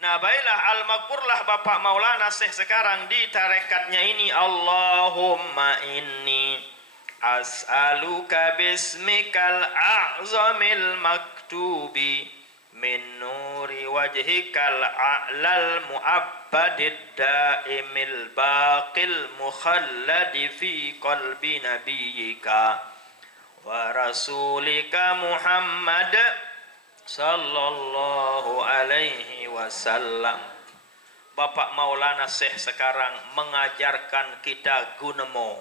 Nah, baiklah al-maghfurlah Bapak Maulana Syekh sekarang di tarekatnya ini, Allahumma inni as'aluka bismikal a'zamil maktubi min nuri wajhikal a'lal mu'abbadid daimil baqil mukhalladi fi qalbi nabiyyika wa rasulika Muhammad sallallahu alaihi wasallam. Bapak Maulana Syekh sekarang mengajarkan kita gunemo.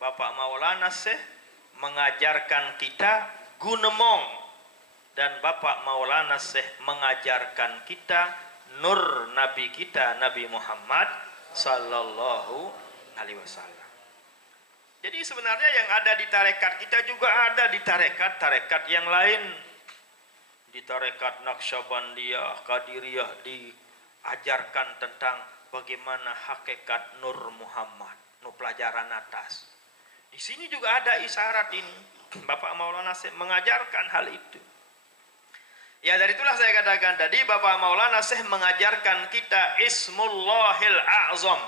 Bapak Maulana Syekh mengajarkan kita gunemong, dan Bapak Maulana Syekh mengajarkan kita nur Nabi kita Nabi Muhammad sallallahu alaihi wasallam. Jadi sebenarnya yang ada di tarekat kita juga ada di tarekat-tarekat yang lain. Di tarekat Naqsyabandiyah, Qadiriyah diajarkan tentang bagaimana hakikat Nur Muhammad, nur pelajaran atas. Di sini juga ada isyarat ini. Bapak Maulana Syekh mengajarkan hal itu. Ya, dari itulah saya katakan tadi Bapak Maulana Syekh mengajarkan kita Ismullahil A'zam.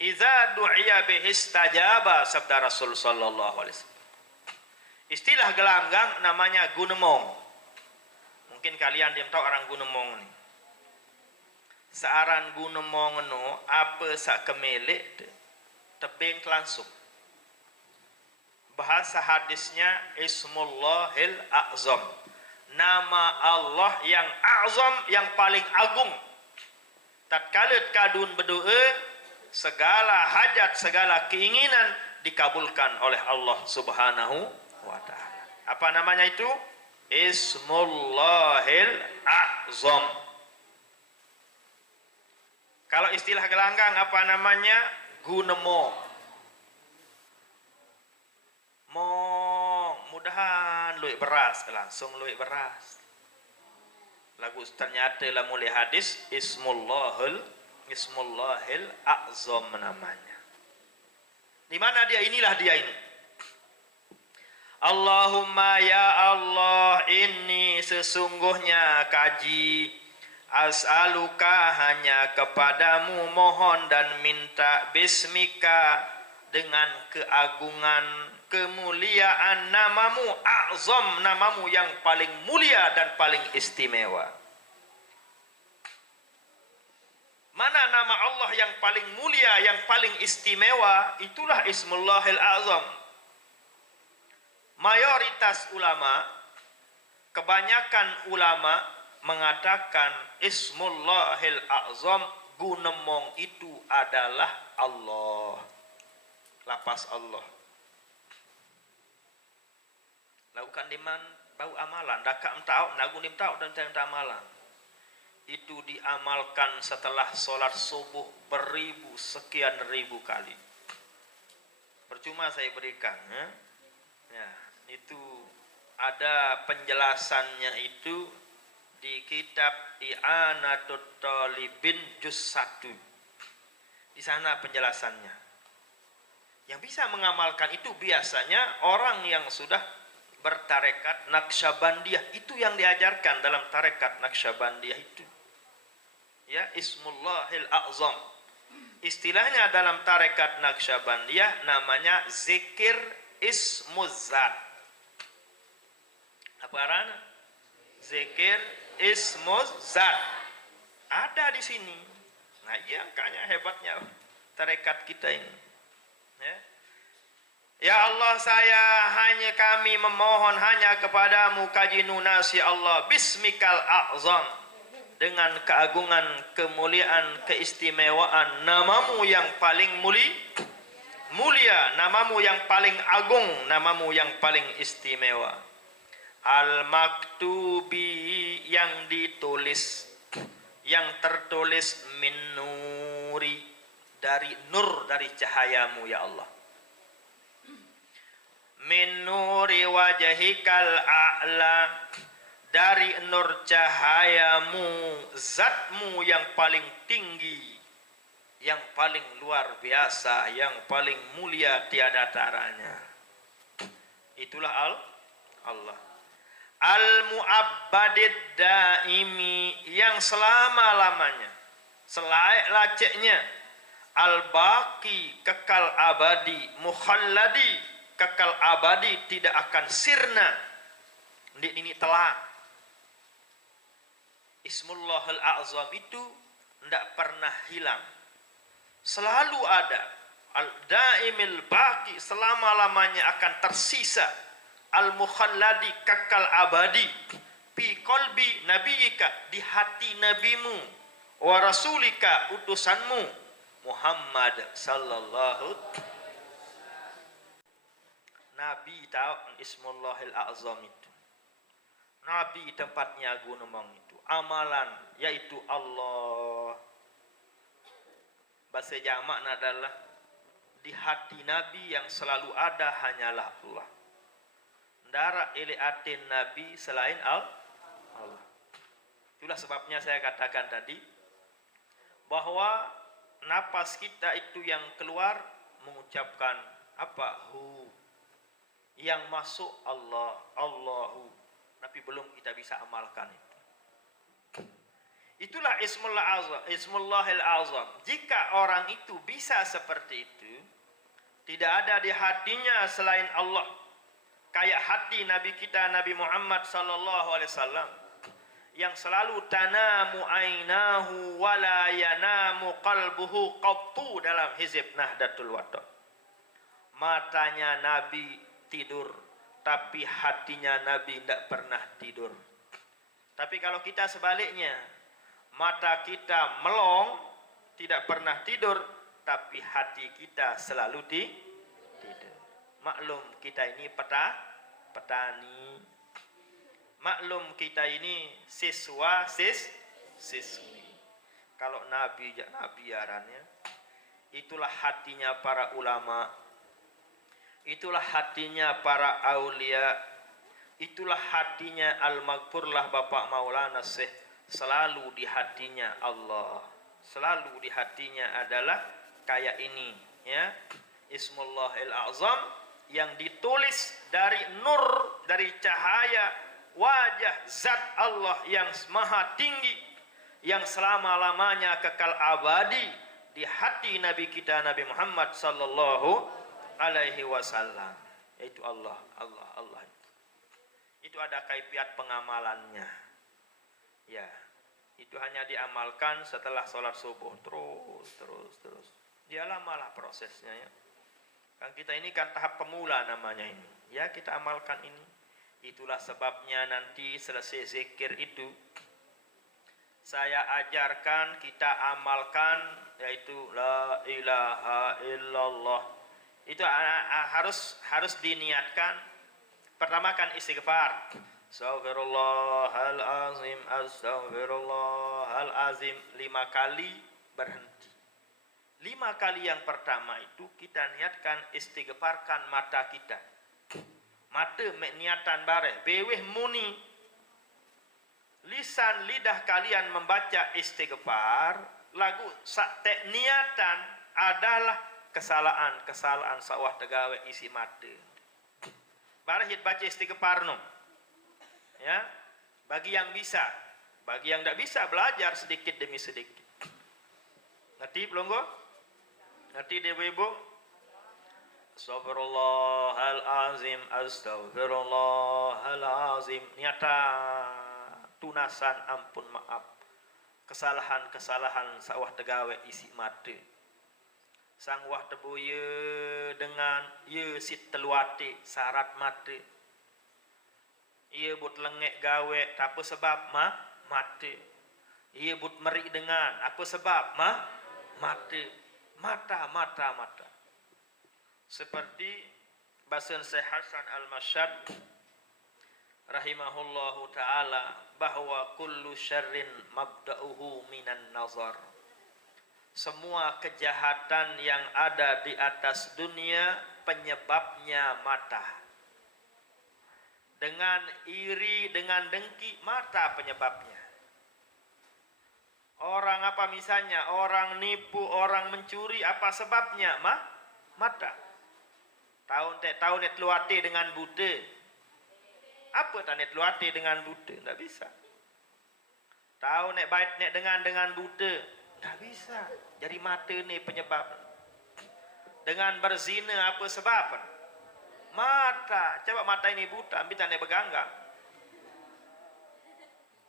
Idza du'iya bihi istajaba, sabda Rasul sallallahu alaihi wasallam. Istilah gelanggang namanya gunemong. Mungkin kalian dia tahu orang gunemong ni. Searan gunemong no apa sak kemelek tebing langsung. Bahasa hadisnya Ismullahil A'zam. Nama Allah yang a'zam, yang paling agung. Tatkala kadun berdoa, segala hajat, segala keinginan dikabulkan oleh Allah Subhanahu wa taala. Apa namanya itu? Ismullahil A'zam. Kalau istilah gelanggang apa namanya? Gunemo. Mudahan luik beras, langsung luik beras. Lagu ternyata lah mulai hadis Ismullahil A'zam namanya. Di mana dia? Inilah dia ini. Allahumma ya Allah, inni sesungguhnya kaji, as'aluka hanya kepadamu mohon dan minta, bismika dengan keagungan, kemuliaan namamu, a'zam namamu yang paling mulia dan paling istimewa. Mana nama Allah yang paling mulia, yang paling istimewa? Itulah Ismullahil A'zam. Mayoritas ulama, kebanyakan ulama mengatakan Ismullahil A'zam, gunemong itu adalah Allah. Lapas Allah. Lakukan diman bau amalan, dakak mentau, nagu nimtau dan tentang amalan. Itu diamalkan setelah sholat subuh beribu sekian ribu kali. Percuma saya berikan, ya, itu ada penjelasannya itu di kitab I'anatut Talibin juz 1. Di sana penjelasannya. Yang bisa mengamalkan itu biasanya orang yang sudah bertarekat Naqsyabandiyah, itu yang diajarkan dalam tarekat Naqsyabandiyah itu. Ya, Ismullahil A'zam. Istilahnya dalam tarekat Naqsyabandiyah namanya zikir Ismuzzat. Apa artinya? Zikir Ismuzzat. Ada di sini. Nah, yang kayaknya hebatnya tarekat kita ini. Ya Allah, kami memohon hanya kepadamu kajinunasi Allah, bismikal a'zam, dengan keagungan, kemuliaan, keistimewaan namamu yang paling mulia, namamu yang paling agung, namamu yang paling istimewa. Al-maktubi, yang ditulis, yang tertulis, min nuri, dari nur, dari cahayamu ya Allah. Min nuri wajhikal a'la, dari nur cahayamu, zatmu yang paling tinggi, yang paling luar biasa, yang paling mulia tiada taranya. Itulah Allah. Al-mu'abbadid daimi, yang selama-lamanya, selaik-laceknya, al-baqi kekal abadi, mukhalladi kekal abadi, tidak akan sirna. Ini telak. Ismullahil A'zam itu tidak pernah hilang, selalu ada. Al-daimil baqi, selama-lamanya akan tersisa. Al-mukhalladi kekal abadi, fi qalbi nabiyika, di hati nabimu, wa rasulika, utusanmu Muhammad sallallahu. Nabi tahu Ismullahil A'zam itu. Nabi tempatnya gunung itu. Amalan yaitu Allah. Bahasa jamaknya adalah di hati Nabi yang selalu ada hanyalah Allah. Ndara atin Nabi selain Allah. Itulah sebabnya saya katakan tadi bahwa napas kita itu yang keluar mengucapkan apa? Hu. Yang masuk Allah, Allahu. Tapi belum kita bisa amalkan itu. Itulah Ismullahil A'zam. Jika orang itu bisa seperti itu, tidak ada di hatinya selain Allah. Kayak hati Nabi kita Nabi Muhammad sallallahu alaihi wasallam yang selalu tanamu ainahu wala yanamu qalbuhu qattu, dalam hizib Nahdlatul Wathon. Matanya Nabi tidur, tapi hatinya Nabi tidak pernah tidur. Tapi kalau kita sebaliknya, mata kita melong, tidak pernah tidur, tapi hati kita selalu tidur. Maklum kita ini petani. Maklum kita ini siswi. Kalau nabi arannya, itulah hatinya para ulama, itulah hatinya para aulia, itulah hatinya al-maghfurlah Bapak Maulana Syekh. Selalu di hatinya Allah, selalu di hatinya adalah kayak ini, ya, Ismullahil A'zam yang ditulis dari nur, dari cahaya wajah zat Allah yang maha tinggi, yang selama-lamanya kekal abadi di hati Nabi kita Nabi Muhammad sallallahu alaihi wasallam. Itu Allah. Itu ada kaifiat pengamalannya. Ya, itu hanya diamalkan setelah sholat subuh, terus. Dialah malah prosesnya, ya. Kan kita ini kan tahap pemula namanya ini. Ya, kita amalkan ini. Itulah sebabnya nanti selesai zikir itu saya ajarkan, kita amalkan, yaitu la ilaha illallah. Itu harus diniatkan. Pertama kan istighfar. Astaghfirullahalazim, astaghfirullahalazim 5 kali, berhenti. 5 kali yang pertama itu kita niatkan istighfarkan mata kita. Mata niatan bareh, beweh muni. Lisan lidah kalian membaca istighfar, lagu sak niatan adalah kesalahan sawah tegawe isi mata. Bareh baca istighfar no. Ya, bagi yang bisa, bagi yang tidak bisa belajar sedikit demi sedikit. Ngerti belum kok? Ngerti deh ibu? Astaghfirullahalazim, astaghfirullahalazim. Niata tunasan ampun maaf kesalahan sawah tegawe isi mata. Sang wah tebuye dengan ye sit teluate syarat mata. Ia but lengek gawe apa sebab mati. Ia but meri dengan apa sebab mati. Mata. Seperti bahasan Syekh Hasan Al-Masyad rahimahullahu taala bahwa kullu syarrin mabda'uhu minan nazar. Semua kejahatan yang ada di atas dunia penyebabnya mata. Dengan iri, dengan dengki, mata penyebabnya. Orang apa misalnya, orang nipu, orang mencuri, apa sebabnya? Mata. Tahun net luate dengan buta. Apa tak net luate dengan buta? Tak bisa. tahu nek baik nek dengan buta. Tak bisa. Jadi mata ni penyebab. Dengan berzina apa sebab? Mata. Coba mata ini buta, ambil tanda berganggang.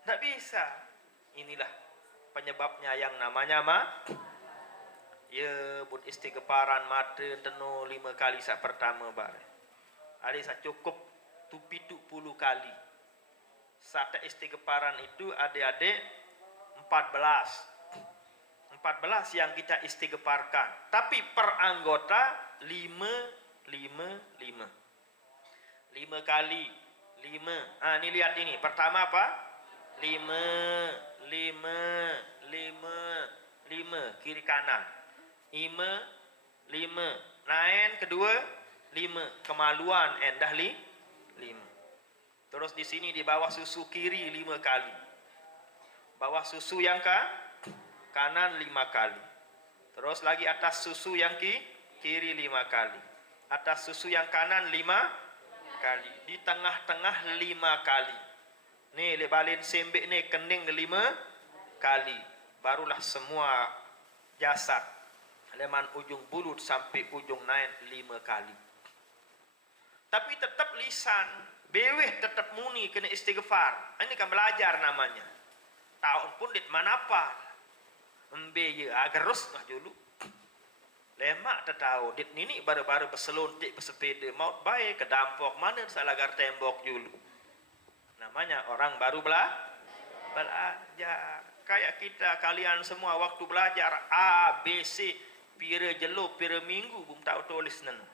Tak bisa. Inilah penyebabnya yang namanya ya but istighfaran mata teno 5 kali saat pertama bare. Ada saat cukup tupi 10 kali. Saat istighfaran itu adik-adik 14 yang kita istighfarkan. Tapi per anggota 5 kali 5. Ini lihat ini. Pertama apa? 5 kiri kanan. 5 naik kedua 5 kemaluan endah 5. Terus di sini di bawah susu kiri 5 kali. Bawah susu yang kanan 5 kali. Terus lagi atas susu yang kiri 5 kali. Atas susu yang kanan 5 kali. Di tengah-tengah 5 kali. Nih lebalin sembek nih kening 5 kali. Barulah semua jasad. Leman ujung bulut sampai ujung naik 5 kali. Tapi tetap lisan. Beweh tetap muni kena istighfar. Ini kan belajar namanya. Tahun pun dit manapa. Embe ya agarus lah dulu. Lemak tak tahu dit nini baru-baru berseluntik bersepeda maut baik ke dampok mana salagar tembok dulu. Namanya orang baru belajar. Kayak kita kalian semua waktu belajar A, B, C, pira jelo, pira minggu belum tahu tulis nenu.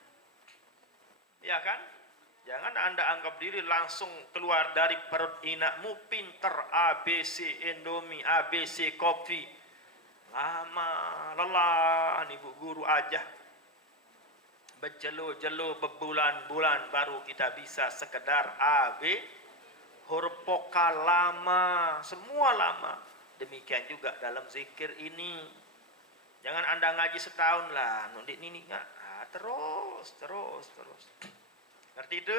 Ya kan? Jangan Anda anggap diri langsung keluar dari perut inakmu pinter ABC Indomie, ABC kopi. Lama, lelah nih bu guru aja. Berjelo-jelo berbulan-bulan baru kita bisa sekedar AB. Huruf vokal lama, semua lama. Demikian juga dalam zikir ini. Jangan Anda ngaji setahun lah, nundik nini enggak. Terus. Ngerti itu?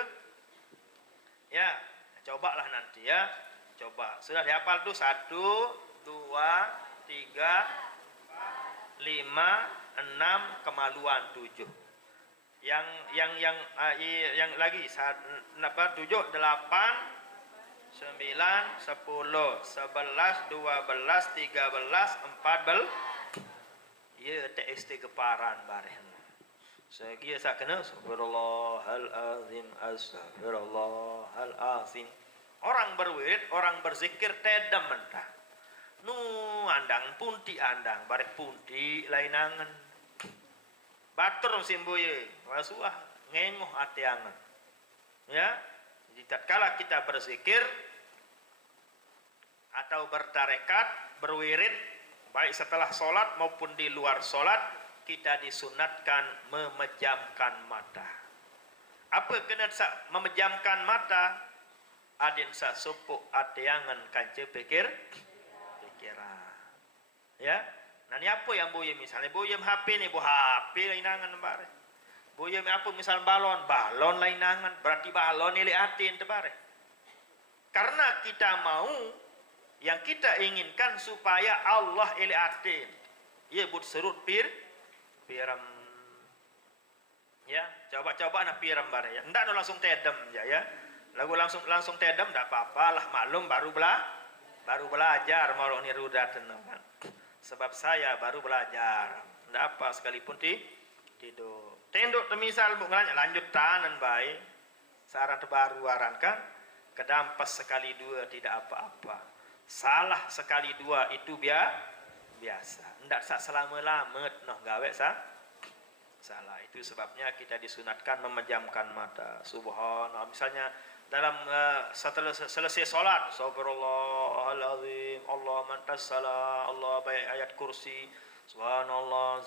Ya, cobalah nanti ya. Coba. Sudah dihafal tuh 1, 2, 3, 5, 6, kemaluan 7. Yang lagi 7, 8, 9, 10, 11, 12, 13, 14. Ya, istighfaran bareng. Saya kena Astagfirullahalazim. Orang berwirid, orang berzikir tedam mentah. Nu andang punti andang barek punti lainangan. Batur simboye, wasuah ngengoh atiangan. Ya, jadi tatkala kita berzikir atau bertarekat, berwirid baik setelah sholat maupun di luar sholat, kita disunatkan memejamkan mata. Apa kena memejamkan mata? Adin sa supuk atiangan kance pikiran. Ya. Nah ni apa yang boyem misalnya boyem HP ni HP lainangan bare. Boyem apa misal balon lainangan berarti balon ni liatin tebare. Karena kita mau yang kita inginkan supaya Allah liatin. Ia but serut piram. Ya, coba nak piram bare ya. Ndak langsung tedem ya. Lagu langsung tedem ndak apa-apalah, maklum baru belajar marok ni rudat kan. Sebab saya baru belajar. Ndak apa sekalipun tidur. Tenduk temisal bu ngelanya lanjut tanan baik. Saran terbaru waran kan. Kedampas sekali dua tidak apa-apa. Salah sekali dua itu biasa. Ndak selama-lama noh gawe salah. Itu sebabnya kita disunatkan memejamkan mata. Subhanallah. Misalnya dalam setelah selesai solat, Astagfirullahalazim, Allah mantasala, Allah baik ayat kursi, Subhanallah,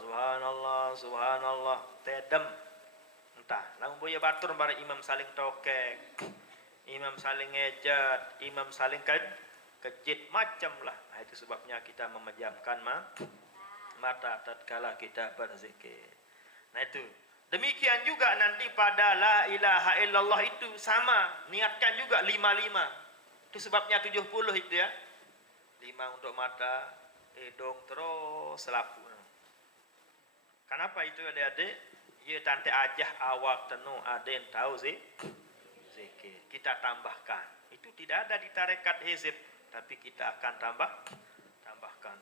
tedem. Entah, langsung boleh batur bara imam saling tokek, imam saling ngejat, imam saling kejit macam lah. Nah, itu sebabnya kita memejamkan mata tatkala kita berzikir. Nah itu. Demikian juga nanti pada la ilaha illallah itu sama. Niatkan juga 55. Itu sebabnya 70 itu ya. 55 5 untuk mata, hidung terus selapu. Kenapa itu adik-adik? Ya tante ajah awak tenu aden tahu zikir. Kita tambahkan. Itu tidak ada di tarekat hizib, tapi kita akan tambahkan.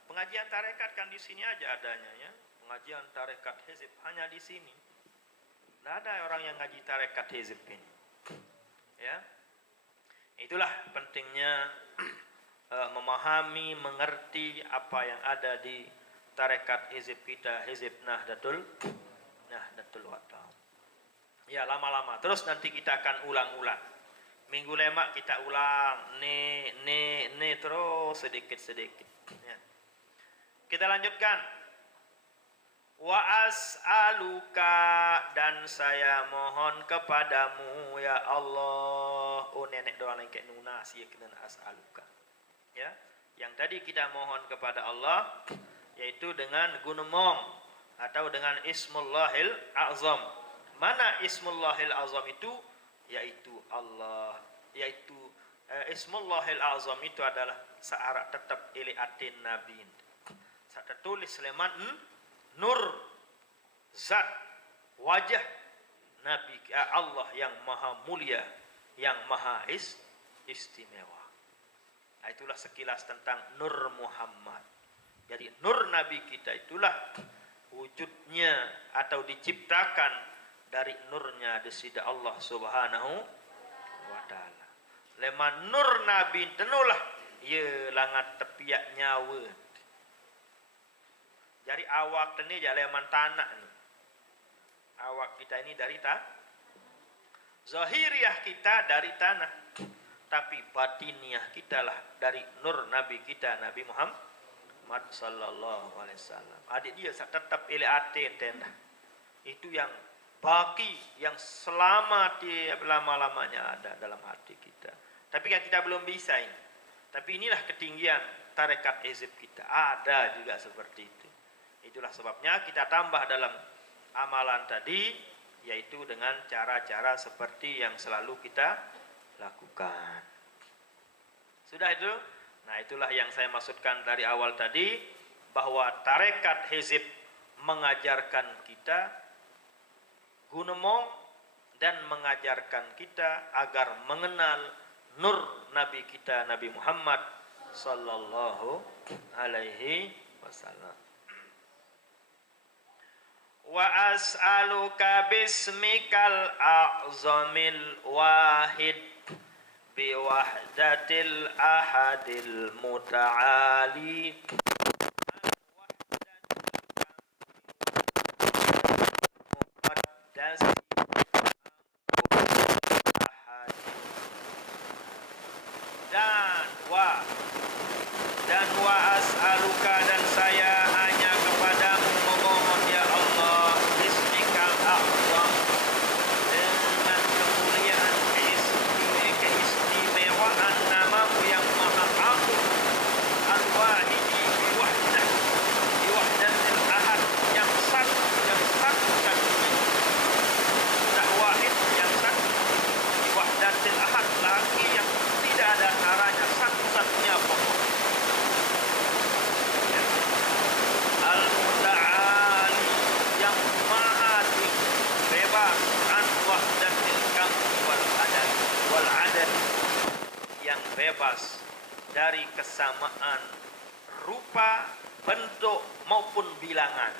Pengajian tarekat kan di sini aja adanya ya. Pengajian tarekat hizib hanya di sini. Tidak ada orang yang ngaji tarekat hizib ini. Ya. Itulah pentingnya memahami, mengerti apa yang ada di tarekat hizib kita, hizib Nahdlatul Wathon. Ya lama-lama. Terus nanti kita akan ulang-ulang. Minggu lemak kita ulang, ne terus sedikit-sedikit. Ya. Kita lanjutkan. Wa as'aluka, dan saya mohon kepadamu ya Allah. Oh nenek doa lengkek nunas ya kena as'aluka. Ya, yang tadi kita mohon kepada Allah yaitu dengan gunemong atau dengan Ismullahil Azam. Mana Ismullahil Azam itu? Yaitu Allah, yaitu Ismullahil Azam itu adalah searak tetap ili atin nabi. Saya tulis leman nur zat wajah Nabi Allah yang maha mulia, yang maha istimewa. Nah, itulah sekilas tentang Nur Muhammad. Jadi nur Nabi kita itulah wujudnya atau diciptakan dari nurnya desida Allah Subhanahu wa taala. Leman nur Nabi tenulah ye langat tepiak nyawa. Jadi awak teni jak leman tanah ni. Awak kita ini dari zahiriah kita dari tanah. Tapi batiniah kita lah dari nur Nabi kita, Nabi Muhammad sallallahu alaihi wasallam. Adik dia tetap ili ate tenda. Itu yang baki, yang selama lama-lamanya ada dalam hati kita. Tapi kan kita belum bisa ini. Tapi inilah ketinggian tarekat hizib kita. Ada juga seperti itu. Itulah sebabnya kita tambah dalam amalan tadi, yaitu dengan cara-cara seperti yang selalu kita lakukan. Sudah itu? Nah, itulah yang saya maksudkan dari awal tadi, bahwa tarekat hizib mengajarkan kita gunemong dan mengajarkan kita agar mengenal nur Nabi kita, Nabi Muhammad sallallahu alaihi wasallam. Wa as'aluka bismikal a'zamil wahid biwahdatil ahadil muta'ali dan wa as'aluka, dan saya hanya kepadamu memohon ya Allah, bismikal a'zam, dengan kemuliaan keistimewaan namamu yang maha agung, al-wahidi biwahdatil ahad, yang satu-satunya, tak wahid, yang satu, biwahdatil ahad, lagi yang tidak ada caranya, satu-satunya pokok. Al-Muta'ali, yang maha tinggi, bebas, an wahdatil kamsi wal adad, yang bebas dari kesamaan rupa, bentuk maupun bilangan.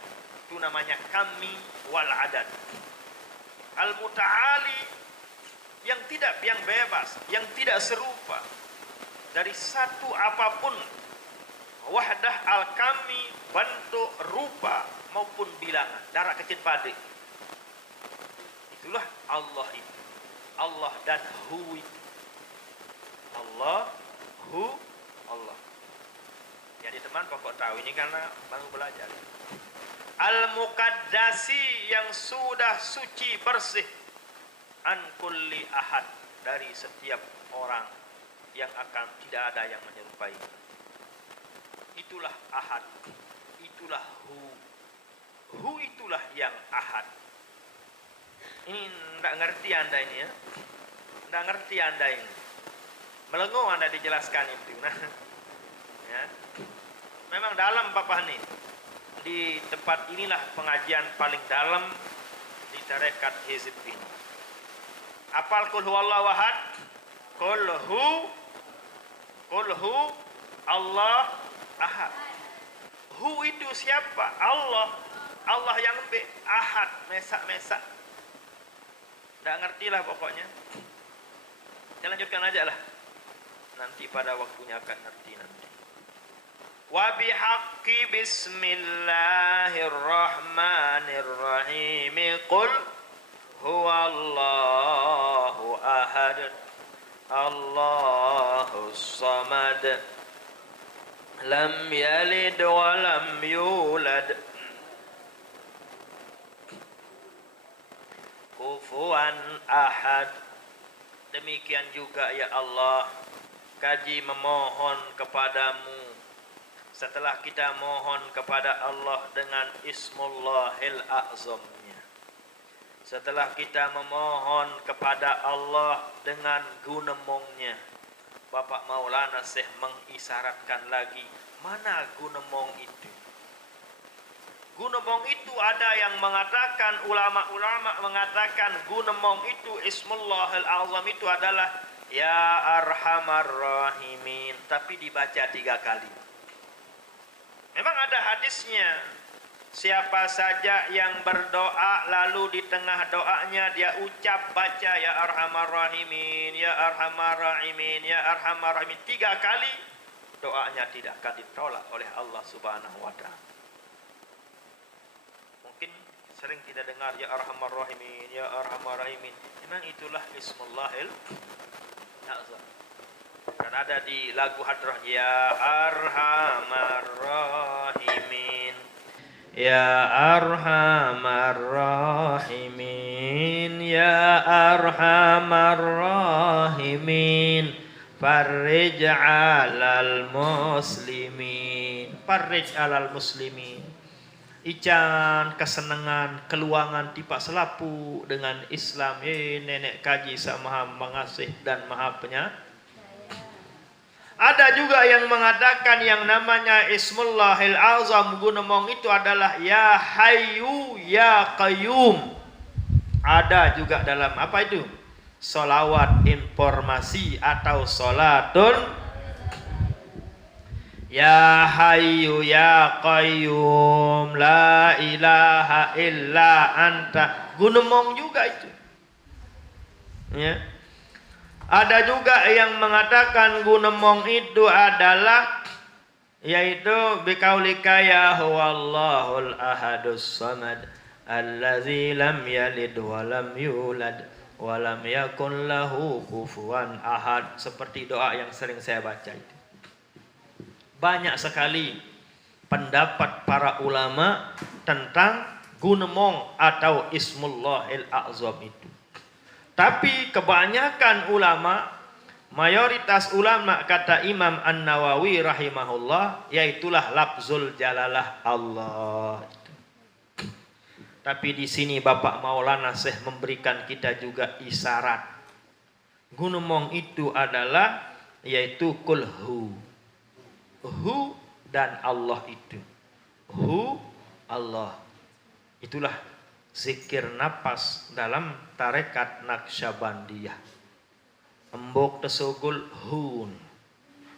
Itu namanya kami wal adad. Al-Muta'ali, yang bebas, yang tidak serupa dari satu apapun. Wahdah al-kami, bentuk, rupa maupun bilangan, darah kecil padik. Itulah Allah itu. Allah dan Hu itu. Allah, Hu, Allah. Jadi teman pokok tahu ini karena baru belajar. Al-Muqaddasi, yang sudah suci bersih, an kulli ahad, dari setiap orang yang akan tidak ada yang menyerupai. Itulah ahad, itulah hu. Hu itulah yang ahad. Ini tidak ngerti anda ini ya, tidak ngerti anda ini. Melengo anda dijelaskan itu. Nah, Ya. Memang dalam Bapak nih. Di tempat inilah pengajian paling dalam di tarekat Hizib ini. Apal kul huwallahu ahad? Qul hu Allah ahad. Hu itu siapa? Allah. Allah yang ahad, mesak-mesak. Nggak ngerti lah pokoknya. Saya lanjutkan aja lah. Nanti pada waktunya akan ngerti nanti. Wa bihaqqi bismillahirrahmanirrahim. Qul huwallahu ahad. Allahus samad. Lam yalid wa lam yulad. Kufuwan ahad. Demikian juga ya Allah, kaji memohon kepadamu setelah kita mohon kepada Allah dengan Ismullahil A'zamnya, setelah kita memohon kepada Allah dengan gunemongnya. Bapak Maulana Syekh mengisyaratkan lagi, mana gunemong itu? Gunemong itu ada yang mengatakan, ulama-ulama mengatakan gunemong itu Ismullahil A'zam itu adalah Ya Arhamar Rahimin, tapi dibaca 3 kali. Memang ada hadisnya, siapa saja yang berdoa lalu di tengah doanya dia ucap baca Ya Arhamar Rahimin, Ya Arhamar Rahimin, Ya Arhamar Rahimin 3 kali, doanya tidak akan ditolak oleh Allah Subhanahu wa Ta'ala. Mungkin sering kita dengar Ya Arhamar Rahimin, Ya Arhamar Rahimin. Memang itulah Ismullahil A'zam. Dan ada di lagu hadrah Ya Arhamar Rahimin, Ya Arhamar Rahimin, Ya Arhamar Rahimin, Farrij alal muslimin. Farrij alal muslimin. Ican, kesenangan, keluangan tipak selapu dengan Islam. Nenek kaji sama mengasih dan maha penyayang. Ada juga yang mengatakan yang namanya Ismullahil A'zam gunemong itu adalah Ya Hayyu Ya Qayyum. Ada juga dalam apa itu? Solawat informasi atau solatun Ya Hayyu Ya Qayyum La ilaha illa anta. Gunemong juga itu. Ya. Ada juga yang mengatakan gunemong itu adalah yaitu biqaulika ya huwallahul ahadus samad allazi lam yalid wa lam yulad wa lam yakun lahu kufuwan ahad. Seperti doa yang sering saya baca itu. Banyak sekali pendapat para ulama tentang gunemong atau Ismullahil A'zam itu. Tapi kebanyakan ulama, mayoritas ulama kata Imam An-Nawawi rahimahullah, yaitulah lafzul jalalah Allah. Tapi di sini Bapak Maulana Syekh memberikan kita juga isyarat. Gunemong itu adalah yaitu kulhu. Hu dan Allah itu. Hu Allah. Itulah zikir napas dalam tarekat Naqsyabandiyah. Embok tesogol hun.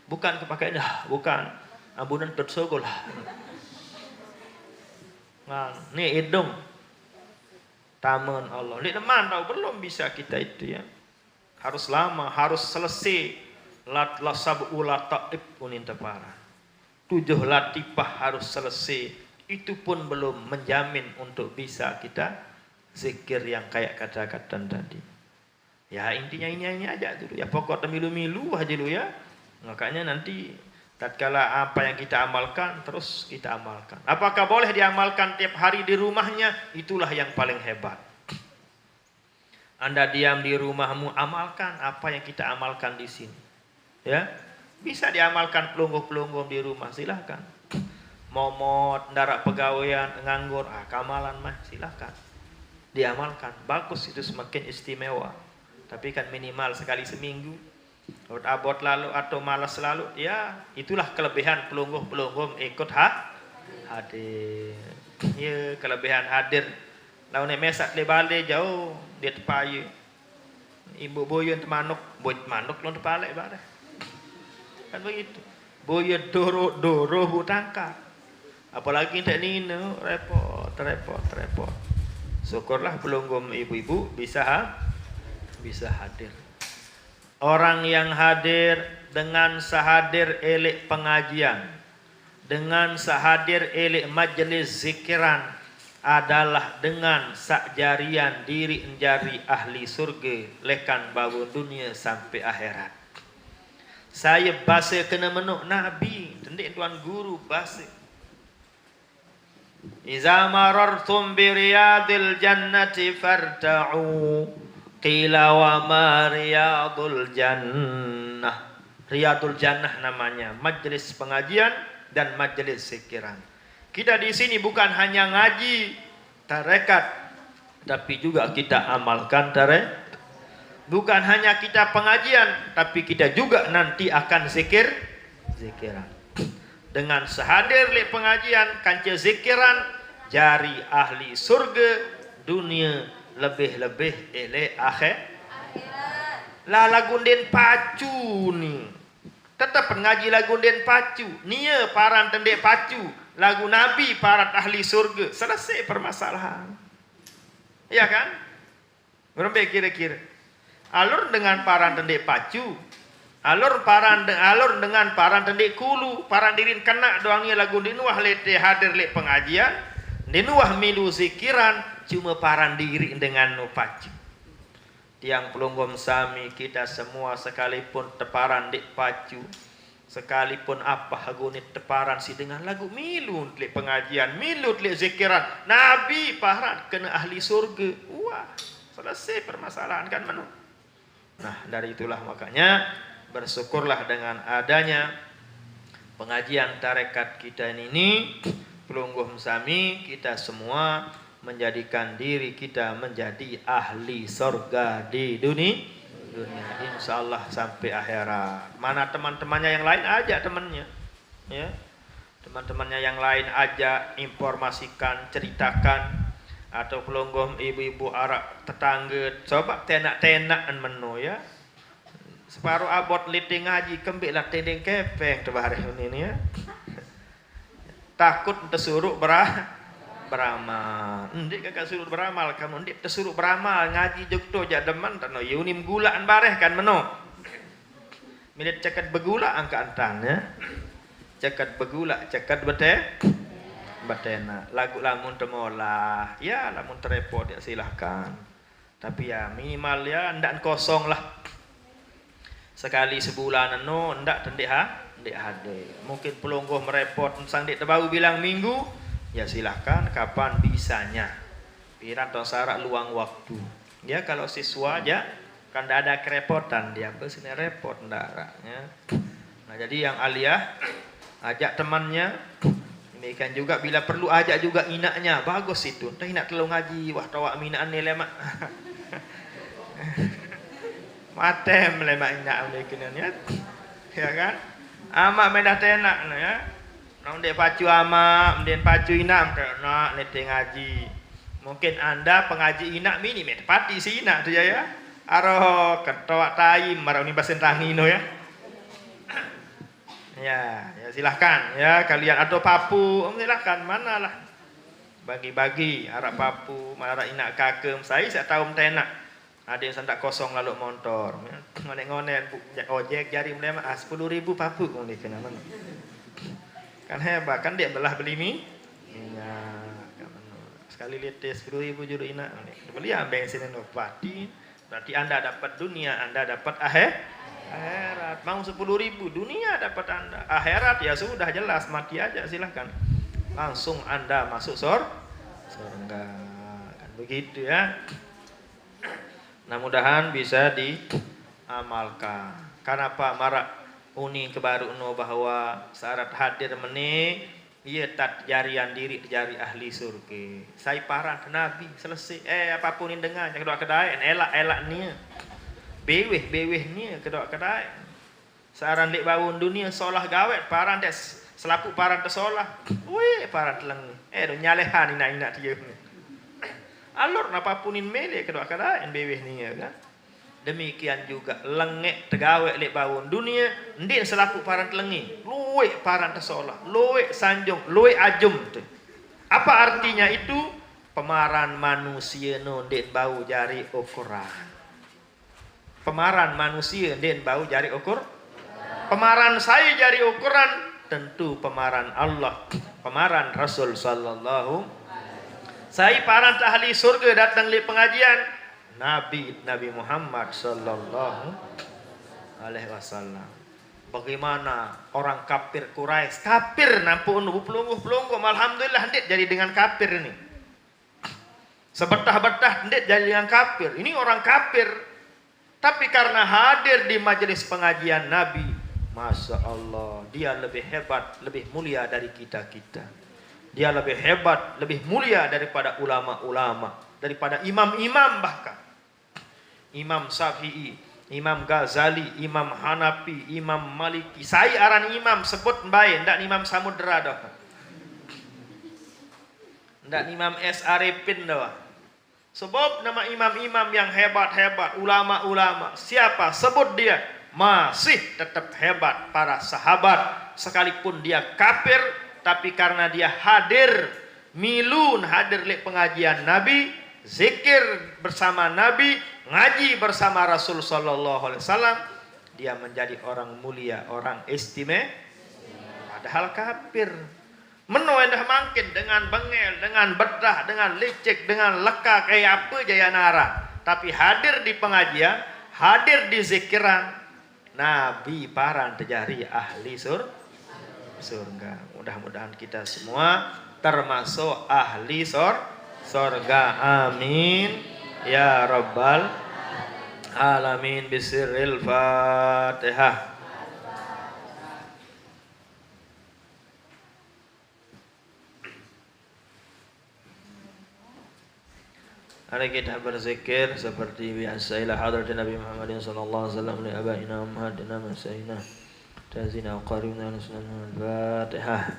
Bukan kepakai dah, bukan. Ambunan tesogol. Nah, ni hidung. Taman Allah. Ni teman tahu belum bisa kita itu ya. Harus lama, harus selesai. Lat lasab ulataib unin tepara. 7 latifah harus selesai. Itu pun belum menjamin untuk bisa kita zikir yang kayak kata-kata tadi. Ya intinya ini aja dulu ya. Pokok milu-milu aja dulu ya. Makanya nanti tatkala apa yang kita amalkan terus kita amalkan. Apakah boleh diamalkan tiap hari di rumahnya? Itulah yang paling hebat. Anda diam di rumahmu, amalkan apa yang kita amalkan di sini. Ya, bisa diamalkan pelungguh-pelungguh di rumah, silahkan. Momot, ndarak pegawaian, nganggur, kamalan mah silahkan. Diamalkan, bagus itu semakin istimewa. Tapi kan minimal sekali seminggu. abot lalu atau malas lalu, ya itulah kelebihan pelungguh-pelungguh ikut hadir. Ya, kelebihan hadir. Lau nek mesak le bale jauh dia tepayu. Ibu boyun temanuk, boy manuk lon tepalek bare. Kan begitu. Boyun doro hutangka. Apalagi tak ni repot. Syukurlah pelungguh ibu-ibu bisa hadir. Orang yang hadir dengan sahadir elek pengajian, dengan sahadir elek majelis zikiran adalah dengan sakjarian diri menjadi ahli surga lekan bawa dunia sampai akhirat. Saya bahasa kena menuk Nabi, tendik tuan guru bahasa. Iza marartum bi riyadil jannati farta'u. Qila wa ma riyadul jannah. Riyadul jannah namanya, majelis pengajian dan majelis zikiran. Kita di sini bukan hanya ngaji tarekat, tapi juga kita amalkan tarekat. Bukan hanya kita pengajian, tapi kita juga nanti akan zikiran. Dengan sehadir li pengajian, kanca zikiran, jari ahli surga dunia lebih-lebih elek akhirat. Lah lagunden pacu ni. Tetap ngaji lagunden pacu. Nia paran tendek pacu. Lagu Nabi parat ahli surga. Selesai permasalahan. Ya kan? Berapa kira-kira? Alur dengan paran tendek pacu. Alur dengan paran tendek kulu. Paran dirin kena doangnya lagu dinuah lete hadir le pengajian. Dinuah milu zikiran. Cuma paran diri dengan no pacu. Tiang pelunggum sami kita semua sekalipun teparan dek pacu. Sekalipun apa hagunit teparan si dengan lagu milu le pengajian. Milu le zikiran. Nabi paran kena ahli surga. Wah, selesai permasalahan kan menu. Nah dari itulah makanya bersyukurlah dengan adanya pengajian tarekat kita ini. Pelungguh sami kita semua menjadikan diri kita menjadi ahli surga di dunia insyaallah sampai akhirat. Mana teman-temannya yang lain ajak temannya ya, teman-temannya yang lain ajak, informasikan, ceritakan. Atau pelungguh ibu-ibu arak tetangga coba tenak-tenakan menu ya, separuh abot liting ngaji kembiklah tending kepeng tebareh ini ya. Takut tersuruh beramal. Ndik kakak suruh beramal, kamu ndik tersuruh beramal ngaji jogto jak deman tano yunim gulaan bareh kan meno. Milit cekat begula angka antang ya. Cekat begula, cekat betena. Lagu lamun temolah. Ya lamun terepot ya silahkan. Tapi ya minimal ya ndak kosong lah. Sekali sebulan ndak tendik ndik hadir. Mungkin pelungguh merepot sang dik terbau bilang minggu. Ya silahkan kapan bisanya. Piran atau syarat luang waktu. Ya kalau siswa aja kan tidak ada kerepotan dia sini repot ndaranya. Nah jadi yang aliyah ajak temannya. Demikian juga bila perlu ajak juga inaknya. Bagus itu. Dah inak tolong ngaji. Wah tawak minaan ni lemak. Matem lemak inak mereka ya kan. Amak mendah tenak ya. Nang dek pacu ama, mden pacu inam nak nete ngaji. Mungkin anda pengaji inak mini tepati si inak tu ya. Aroh ketawak taim marau ni basen tangino ya. Ya silahkan ya kalian atau papu silahkan manalah. Bagi-bagi harap papu, marah inak kakem. Saya tahu tenak. Ada yang sandak kosong lalu motor. Ngonek-ngonek ojek jari mulai 10.000 papu ni kena mana. Kan hebat kan dia belah beli minyak sekali liter 10.000 juru inak beli bensin yang pati. Berarti anda dapat dunia, anda dapat akhirat. Mau 10.000 dunia dapat anda, akhirat ya sudah jelas mati aja silahkan langsung anda masuk surga kan begitu ya. Nah mudahan bisa diamalkan. Kenapa marak uni kebaru no bahwa syarat hadir meni ia tak jarian diri jari ahli surga. Saya parah Nabi selesai apapun yang dengar yang kedua kedai elak-elak ni. beweh ni kedai saran lek bawon dunia solah gawet paran des selapu paran tersolah weh paran teleng do nyalehan ina dia alur napa punin mele kedai beweh ni kan. Demikian juga lengek tegawe lek bawon dunia ndin selaku paran telengi luwe paran tersolah luwe sanjung luwe ajum tu. Apa artinya itu? Pemaran manusia no ndin bau jari ukuran. Pemaran manusia ndin bau jari ukur. Pemaran saya jari ukuran tentu pemaran Allah, pemaran Rasul sallallahu. Saya paran ahli surga datang li pengajian Nabi Muhammad sallallahu alaihi wasallam. Bagaimana orang kafir Quraisy, kafir nampun pelungguh alhamdulillah ndik jadi dengan kafir ini. Sebetah-betah ndik jadi dengan kafir. Ini orang kafir. Tapi karena hadir di majelis pengajian Nabi, Masya Allah, dia lebih hebat, lebih mulia dari kita-kita. Dia lebih hebat, lebih mulia daripada ulama-ulama, daripada imam-imam bahkan. Imam Syafi'i, Imam Ghazali, Imam Hanafi, Imam Maliki. Saya aran imam sebut bae, ndak Imam Samudra dah. Ndak Imam S. Arifin dah. Sebab nama imam-imam yang hebat-hebat, ulama-ulama, siapa sebut dia masih tetap hebat. Para sahabat sekalipun dia kafir, tapi karena dia hadir milun, hadir li pengajian Nabi, zikir bersama Nabi, ngaji bersama Rasul sallallahu alaihi wasallam, dia menjadi orang mulia, orang istimewa. Padahal kafir. Meno endah mangkin dengan bengel, dengan bedah, dengan licik, dengan leka kayak apa jaya nara. Tapi hadir di pengajian, hadir di zikiran, Nabi paran terjadi ahli surga. Mudah-mudahan kita semua termasuk ahli surga. Amin ya rabbal alamin. Bisiril Fatihah. Mari kita berzikir seperti biasa ila hadrat Nabi Muhammad sallallahu alaihi wasallam li abaina ummahatina masaina tazina qarina sunan al-Fatihah.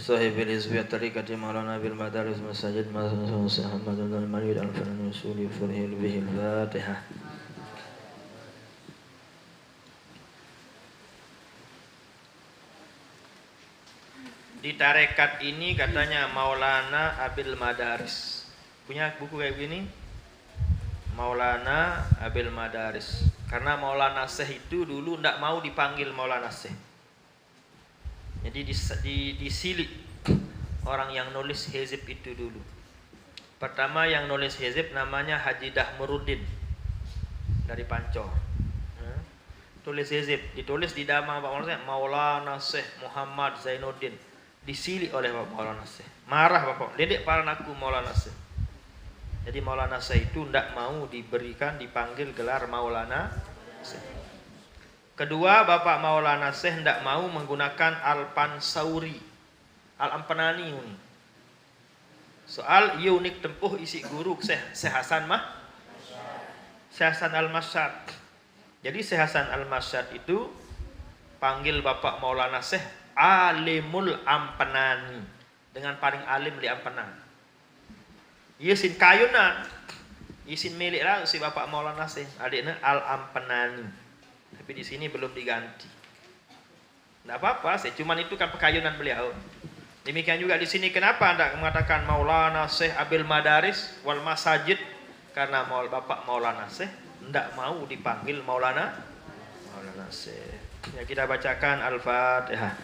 صاحب الحزب الطريقة مولانا بالمدارس مساجد محمد المريد الفنان الوصولي فرهل به الفاتحة. Di tarekat ini katanya Maulana Abil Madaris punya buku kayak gini, Maulana Abil Madaris. Karena Maulana Syekh itu dulu ndak mau dipanggil Maulana Syekh. Jadi disilik orang yang nulis hizib itu dulu. Pertama yang nulis hizib namanya Haji Dahmuruddin dari Pancor. Tulis hizib, ditulis di dama Maulana Syekh Muhammad Zainuddin. Disilik oleh Bapak Maulana Syekh. Marah Bapak, dedek paran aku Maulana Syekh. Jadi Maulana Syekh itu tidak mau diberikan dipanggil gelar Maulana Syekh. Kedua, Bapak Maulana Syekh tidak mau menggunakan Al-Pansauri, Al-Ampanani ini. Soal unik tempuh isi guru Syekh Hasan Syekh Hasan Al-Masyad. Jadi Syekh Hasan Al-Masyad itu panggil Bapak Maulana Syekh Alimul Ampanani, dengan paling alim di Ampenan. Isin kayunan, isin milik lah si Bapak Maulana Syekh, adiknya Al-Ampanani. Tapi di sini belum diganti. Tidak apa-apa, cuman itu kan pekayunan beliau. Demikian juga di sini kenapa Anda mengatakan Maulana Syekh Abil Madaris wal Masajid? Karena Bapak Maulana Syekh tidak mau dipanggil Maulana Syekh. Ya, kita bacakan Al-Fatihah.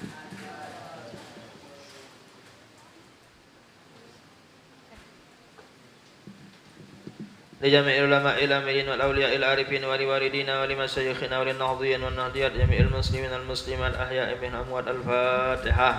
لجميع العلماء العاملين والأولياء العارفين ولوالدينا ولمشايخنا وللنهضيين والنهضيات جميع المسلمين المسلمات الأحياء منهم الأموات. الفاتحة.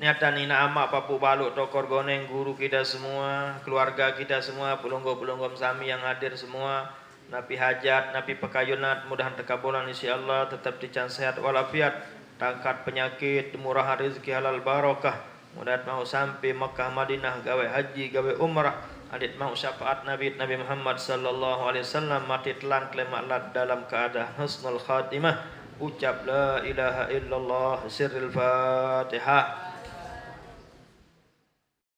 Niatan ina ama papu baluk tokor goneng guru kita semua, keluarga kita semua, pelunggu-pelunggu sami yang hadir semua, napi hajat, napi pekayunat, mudahan tekabulan insyaallah, tetap dican sehat walafiat, tangkat penyakit, murah rezeki halal barokah, mudahan mau sampai Makkah Madinah gawe haji gawe umrah, adit mau syafaat Nabi Muhammad sallallahu alaihi wasallam, mati telan klemat dalam keadaan husnul khatimah, ucap la ilaha illallah, sirril Fatihah.